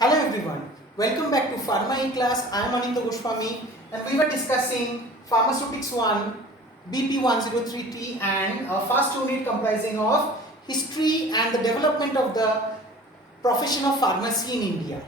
Hello everyone, welcome back to Pharma in class. I am Anita Goswami and we were discussing Pharmaceutics 1, BP103T and a first unit comprising of history and the development of the profession of pharmacy in India.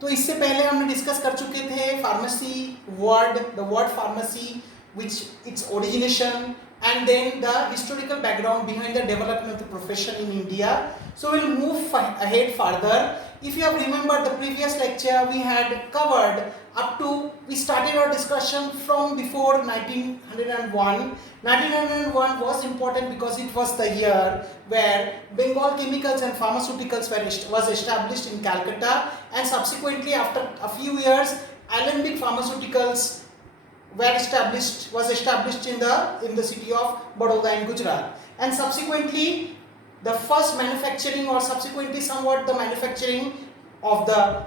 तो इससे पहले हमने discuss कर चुके थे pharmacy word, the word pharmacy, which its origination and then the historical background behind the development of the profession in India. So we'll move ahead further. If you have remembered the previous lecture, we had covered up to, we started our discussion from before 1901. 1901 was important because it was the year where Bengal Chemicals and Pharmaceuticals was established in Calcutta, and subsequently after a few years Alembic Pharmaceuticals was established in the city of Baroda in Gujarat, and subsequently the first manufacturing or subsequently somewhat the manufacturing of the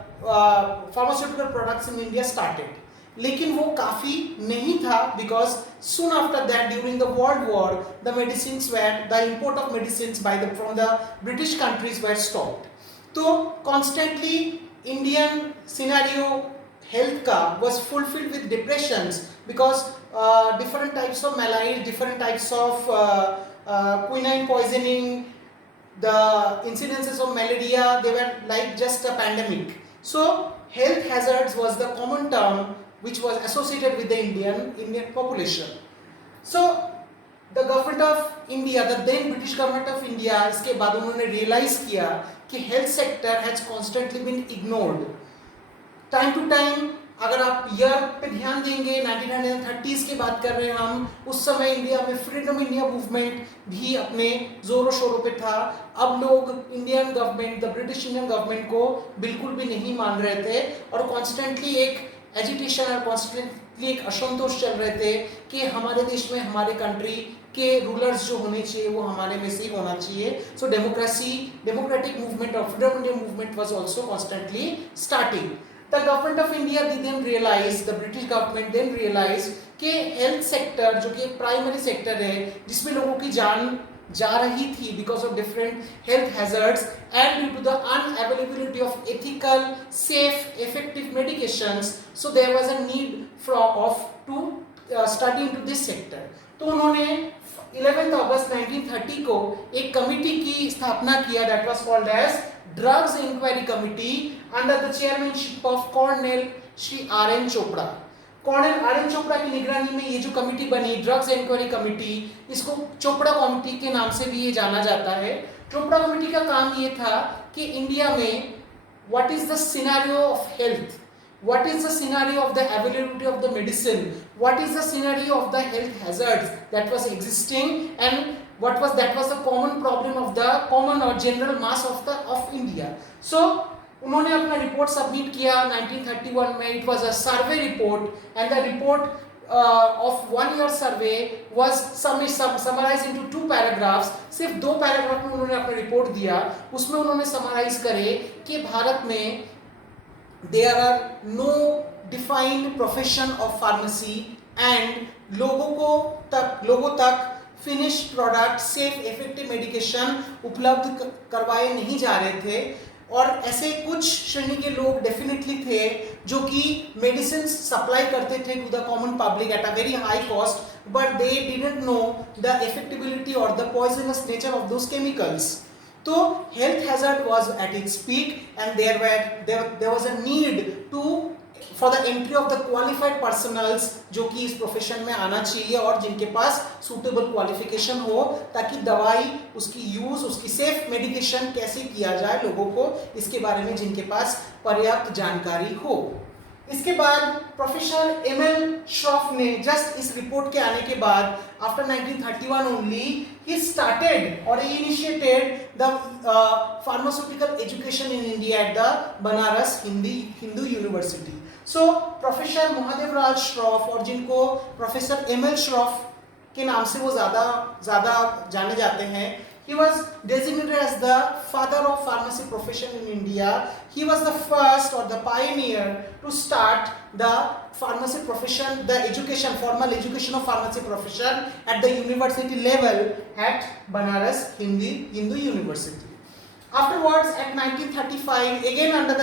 pharmaceutical products in India started. लेकिन वो काफ़ी नहीं था because soon after that during the World War the import of medicines from the British countries were stopped. तो constantly Indian scenario health का was fulfilled with depressions because different types of maladies, different types of quinine poisoning, the incidences of malaria, they were like just a pandemic. So health hazards was the common term which was associated with the Indian population. So the government of India, the then British government of India, इसके बाद उन्होंने realize किया कि health sector has constantly been ignored. Time to time अगर आप year पे ध्यान देंगे 1930s की बात कर रहे हैं हम, उस समय इंडिया में फ्रीडम इंडिया मूवमेंट भी अपने जोरों शोरों पे था. अब लोग Indian government, the British Indian government को बिल्कुल भी नहीं मान रहे थे और कॉन्स्टेंटली एक एजिटेशन और कॉन्स्टेंटली एक असंतोष चल रहे थे कि हमारे देश में हमारे कंट्री के रूलर्स जो होने चाहिए वो हमारे में से ही होना चाहिए. सो डेमोक्रेटिक मूवमेंट और freedom India movement was also constantly starting. The government of India then realized, the British government then realized कि health sector जो कि एक primary sector है जिसमें लोगों की जान जा रही थी because of different health hazards and due to the unavailability of ethical, safe, effective medications, so there was a need to study into this sector. तो उन्होंने 11th August 1930 को एक कमिटी की स्थापना किया that was called as Drugs Inquiry Committee under the chairmanship of Colonel Shri R.N. Chopra. Cornell R.N. Chopra की निगरानी में ये जो कमिटी बनी ड्रग्स इंक्वायरी कमिटी, इसको चोपड़ा कमिटी के नाम से भी ये जाना जाता है. चोपड़ा कमिटी का काम ये था कि इंडिया में what is the scenario of health, what is the scenario of the availability of the medicine, what is the scenario of the health hazards that was existing, and what was the common problem of the common or general mass of India. So उन्होंने अपना report submit किया 1931 में. it was a survey report and the report of 1 year survey was summarized into 2 paragraphs. सिर्फ 2 paragraph में उन्होंने अपना report दिया. उसमें उन्होंने समराइज करे कि भारत में there are no defined profession of pharmacy and लोगों तक finished product, safe, effective medication उपलब्ध करवाए नहीं जा रहे थे. और ऐसे कुछ श्रेणी के लोग डेफिनेटली थे जो कि मेडिसिन सप्लाई करते थे to the common public at a very high cost, but they didn't know the effectivity और the poisonous nature of those chemicals. तो health hazard was at its peak and there was a need for the entry of the qualified personals जो कि इस profession में आना चाहिए और जिनके पास सूटेबल क्वालिफिकेशन हो, ताकि दवाई, उसकी यूज, उसकी सेफ मेडिकेशन कैसे किया जाए लोगों को इसके बारे में जिनके पास पर्याप्त जानकारी हो. इसके बाद प्रोफेसर एमएल श्रॉफ ने जस्ट इस रिपोर्ट के आने के बाद after 1931 only he started or he initiated the pharmaceutical education in India at the Banaras Hindu University. So professor Mahadev Raj Shroff, और जिनको प्रोफेसर एमएल श्रॉफ के नाम से वो ज़्यादा जाने जाते हैं, he was designated as the father of pharmacy profession in India. He was the first or the pioneer to start the pharmacy profession, the education, formal education of pharmacy profession at the university level at Banaras Hindu University. Afterwards, at 1935, again under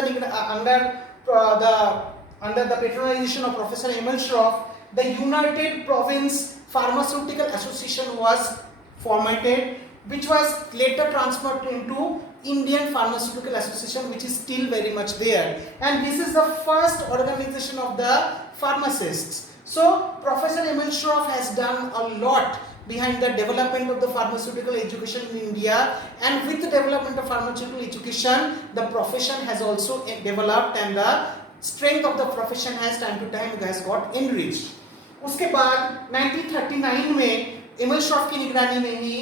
the patronization of Professor Emil Schroff, the United Province Pharmaceutical Association was formatted, which was later transferred into Indian Pharmaceutical Association, which is still very much there. And this is the first organization of the pharmacists. So Professor Emil Schroff has done a lot behind the development of the pharmaceutical education in India, and with the development of pharmaceutical education, the profession has also developed and the strength of the profession has time to time has got enriched. उसके बाद 1939 में Emil Shroff की निगरानी में ही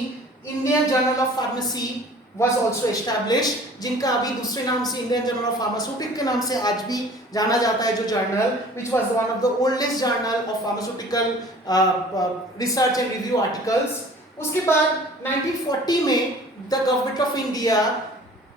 Indian journal of pharmacy was also established, जिनका अभी दूसरे नाम से इंडियन जर्नल ऑफ फार्मास्यूटिक के नाम से आज भी जाना जाता है, जो journal which was one of the oldest journal of pharmaceutical research and review articles. उसके बाद 1940 में the government of India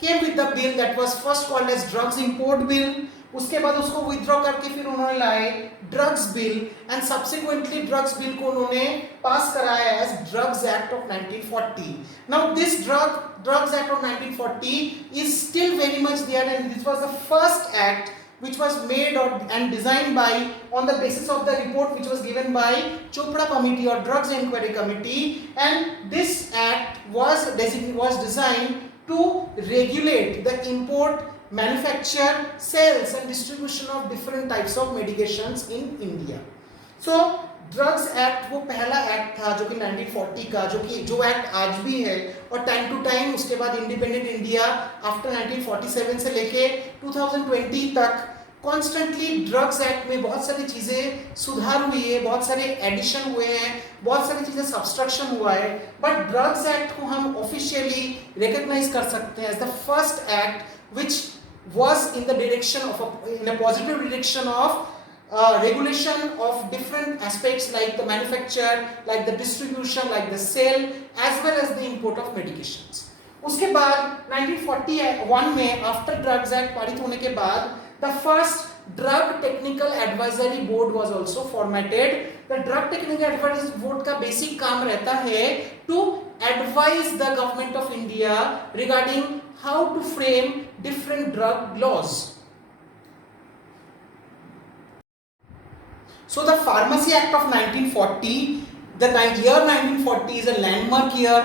came with the bill that was first called as drugs import bill. उसके बाद उसको विथड्रॉ करके फिर उन्होंने लाए drugs bill, and subsequently drugs bill को उन्होंने पास कराया as drugs act of 1940. Now this drugs act of 1940 is still very much there, and this was the first act which was made and designed by on the basis of the report which was given by Chopra Committee or Drugs Inquiry Committee, and this act was designed to regulate the import, manufacture, sales and distribution of different types of medications in India. So drugs act वो पहला act था जो कि 1940 का, जो act आज भी है, और टाइम टू टाइम उसके बाद इंडिपेंडेंट इंडिया आफ्टर 1947 से लेके 2020 तक कॉन्स्टेंटली ड्रग्स एक्ट में बहुत सारी चीज़ें सुधार हुई है, बहुत सारे एडिशन हुए हैं, बहुत सारी चीज़ें सब्सट्रैक्शन हुआ है, बट ड्रग्स एक्ट को हम ऑफिशियली रिकॉग्नाइज कर सकते हैं as the first act which was in the direction of in a positive direction of regulation of different aspects like the manufacture, like the distribution, like the sale, as well as the import of medications. उसके बाद 1941 में after drugs act पारित होने के बाद the first drug technical advisory board was also formatted. The drug technical advisory board का basic काम रहता है to advise the government of India regarding how to frame different drug laws. So the Pharmacy Act of 1940, the year 1940 is a landmark year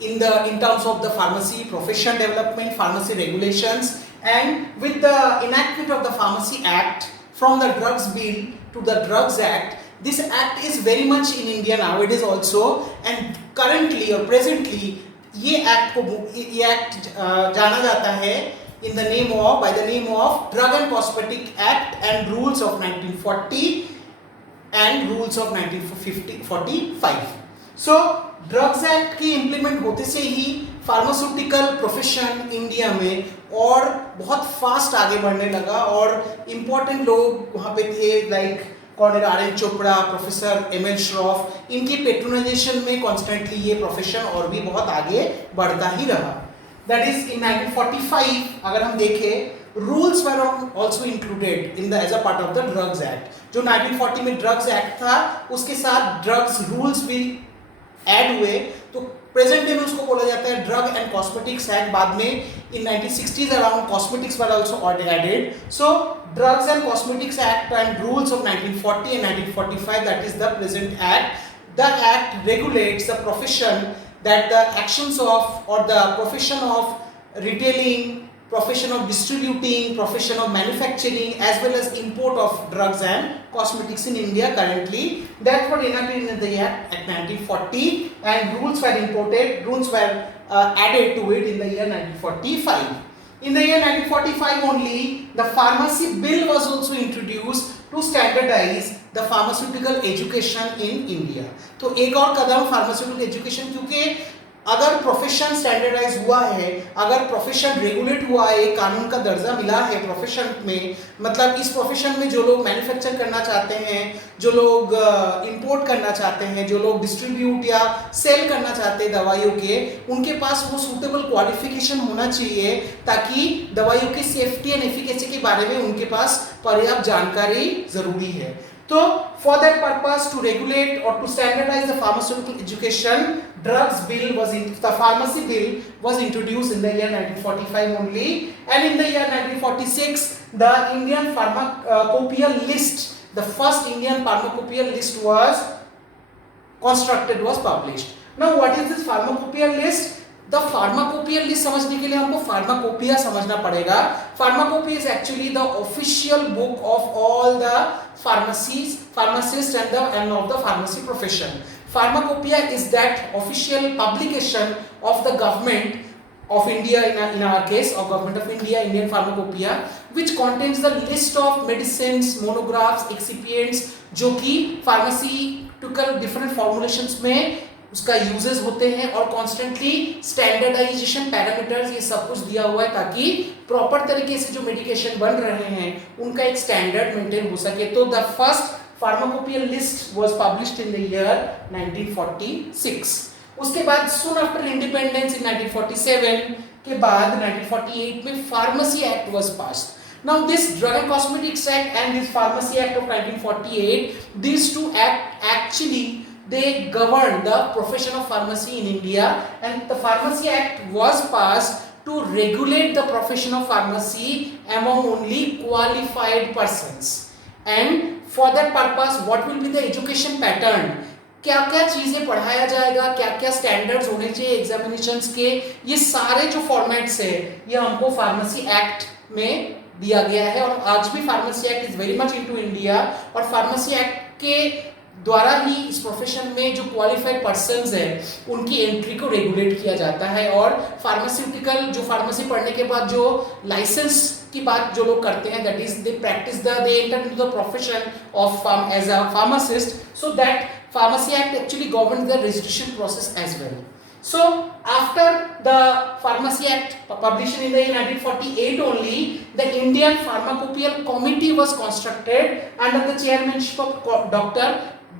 in terms of the pharmacy profession development, pharmacy regulations, and with the enactment of the Pharmacy Act from the Drugs Bill to the Drugs Act, this act is very much in India nowadays also, and currently or presently ये act जाना जाता है by the name of Drug and Cosmetic Act and Rules of 1940 and Rules of 1945. So drugs act की implement होते से ही pharmaceutical profession India में और बहुत फास्ट आगे बढ़ने लगा, और इम्पोर्टेंट लोग वहाँ पे थे like corner RN. Chopra, professor M L. Shroff, इनकी पेट्रोनाइजेशन में कॉन्स्टेंटली ये प्रोफेशन और भी बहुत आगे बढ़ता ही रहा. दैट इज इन 1945 अगर हम देखें rules were also included in the as a part of the drugs act. जो 1940 में ड्रग्स एक्ट था उसके साथ ड्रग्स रूल्स भी ऐड हुए, तो प्रेजेंट डे में उसको बोला जाता है ड्रग एंड कॉस्मेटिक्स एक्ट. बाद में in 1960s around cosmetics were also added. So drugs and cosmetics act and rules of 1940 and 1945, that is the present act. The act regulates the profession, that the actions of or the profession of retailing, profession of distributing, profession of manufacturing, as well as import of drugs and cosmetics in India currently, that were enacted in the act at 1940, and rules were added to it in the year 1945. In the year 1945 only, the Pharmacy Bill was also introduced to standardize the pharmaceutical education in India. तो एक और कदम pharmaceutical education, क्योंकि अगर profession standardise हुआ है, अगर profession regulate हुआ है, कानून का दर्जा मिला है प्रोफेशन में, मतलब इस प्रोफेशन में जो लोग मैन्युफैक्चर करना चाहते हैं, जो लोग इंपोर्ट करना चाहते हैं, जो लोग डिस्ट्रीब्यूट या सेल करना चाहते हैं दवाइयों के, उनके पास वो सूटेबल क्वालिफिकेशन होना चाहिए ताकि दवाइयों की सेफ्टी एंड एफिकेसी के बारे में उनके पास पर्याप्त जानकारी जरूरी है. So for that purpose, to regulate or to standardize the pharmaceutical education, the pharmacy bill was introduced in the year 1945 only, and in the year 1946 the Indian pharmacopoeia list, the first Indian pharmacopoeia list was published. Now what is this pharmacopoeia list? The pharmacopoeia list समझने के लिए हमको pharmacopoeia समझना पड़ेगा. Pharmacopoeia is actually the official book of all the pharmacists and of the pharmacy profession. Pharmacopoeia is that official publication of the government of India, in our case of government of India, Indian Pharmacopoeia, which contains the list of medicines, monographs, excipients जो कि pharmaceutical different formulations में उसका uses होते हैं, और constantly standardisation parameters ये सब कुछ दिया हुआ है ताकि प्रॉपर तरीके से जो मेडिकेशन बन रहे हैं उनका एक स्टैंडर्ड मेंटेन हो सके. तो the first pharmacopoeia list was published in the year 1946. उसके बाद soon after independence in 1947 के बाद 1948 में Pharmacy Act was passed. Now this Drug and Cosmetics Act and this Pharmacy Act of 1948, these two actually they govern the profession of pharmacy in India, and the Pharmacy Act was passed to regulate the profession of pharmacy among only qualified persons. And for that purpose, what will be the education pattern? क्या क्या चीजें पढ़ाया जाएगा, क्या क्या standards होने चाहिए examinations के, ये सारे जो फॉर्मेट्स है ये हमको फार्मेसी एक्ट में दिया गया है. और आज भी pharmacy act is very much into India, और फार्मेसी एक्ट के द्वारा ही इस प्रोफेशन में जो क्वालिफाइड पर्सन्स हैं उनकी एंट्री को रेगुलेट किया जाता है. और फार्मास्यूटिकल जो फार्मेसी पढ़ने के बाद जो लाइसेंस की बात जो लोग करते हैं, that is they enter into the profession of as a pharmacist, so that Pharmacy Act actually governs the registration process as well. So after the Pharmacy Act published in the year 1948 only, the Indian Pharmacopoeia Committee was constructed under the chairmanship of Dr.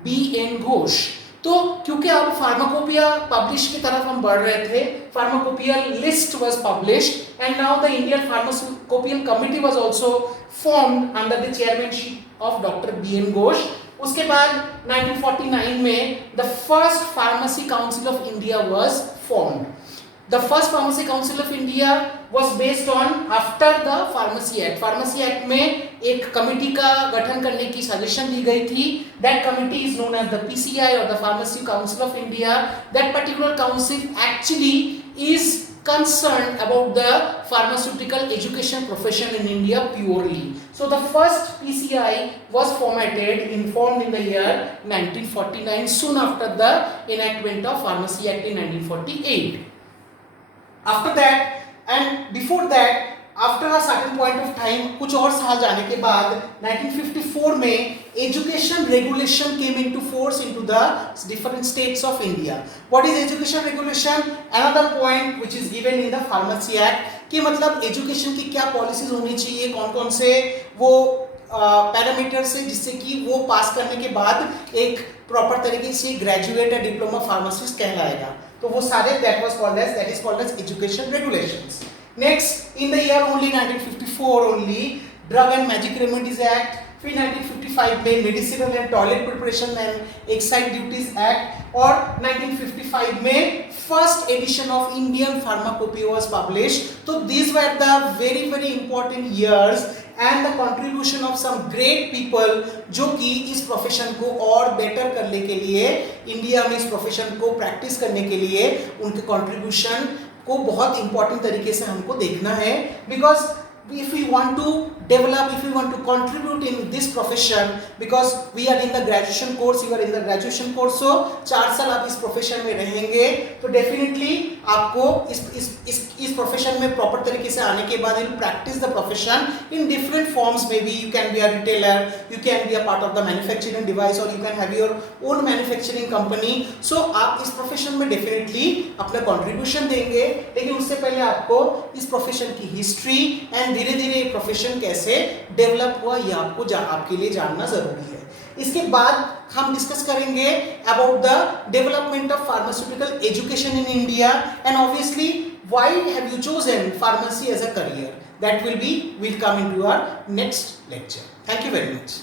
B.N. Ghosh. तो क्योंकि अब pharmacopoeia publish की तरफ हम बढ़ रहे थे, pharmacopoeia list was published, and now the Indian pharmacopoeial committee was also formed under the chairmanship of doctor BN. Ghosh. उसके बाद 1949 में the first pharmacy council of India was formed. The first Pharmacy Council of India was based on after the Pharmacy Act. Pharmacy Act में एक committee का गठन करने की suggestion दी गई थी. That committee is known as the PCI or the Pharmacy Council of India. That particular council actually is concerned about the pharmaceutical education profession in India purely. So the first PCI was formed in the year 1949, soon after the enactment of Pharmacy Act in 1948. After that and before that, after a certain point of time, कुछ और साल जाने के बाद 1954 में education regulation came into force into the different states of India. What is education regulation? Another point which is given in the Pharmacy Act कि मतलब education की क्या policies होनी चाहिए, कौन-कौन से वो पैरामीटर्स है जिससे कि वो पास करने के बाद एक प्रॉपर तरीके से ग्रेजुएट या डिप्लोमा फार्मासिस्ट कहलाएगा. तो वो सारे that is called as education regulations. Next, in the year only 1954 only, Drug and Magic Remedies Act, फिर 1955 में Medicinal and Toilet Preparation and Excise Duties Act, और 1955 में first edition of Indian Pharmacopoeia was published. तो these were the very very important years and the contribution of some great people जो कि इस profession को और बेटर करने के लिए, इंडिया में इस प्रोफेशन को प्रैक्टिस करने के लिए उनके कंट्रीब्यूशन को बहुत इंपॉर्टेंट तरीके से हमको देखना है. Because if we want to develop, if we want to contribute in this profession, because we are in the graduation course, you are in the graduation course, so 4 साल आप इस प्रोफेशन में रहेंगे तो डेफिनेटली आपको इस प्रोफेशन में proper तरीके से आने के बाद you practice the profession in different forms. Maybe you can be a retailer, you can be a part of the manufacturing device, और you can have your own manufacturing company. So आप इस profession में definitely अपना contribution देंगे, लेकिन उससे पहले आपको इस प्रोफेशन की हिस्ट्री एंड धीरे धीरे प्रोफेशन कैसे डेवलप हुआ ये आपके लिए जानना जरूरी है. इसके बाद हम डिस्कस करेंगे about the development of pharmaceutical education in India, and obviously why have you chosen pharmacy as a career. That will come into our next lecture. Thank you very much.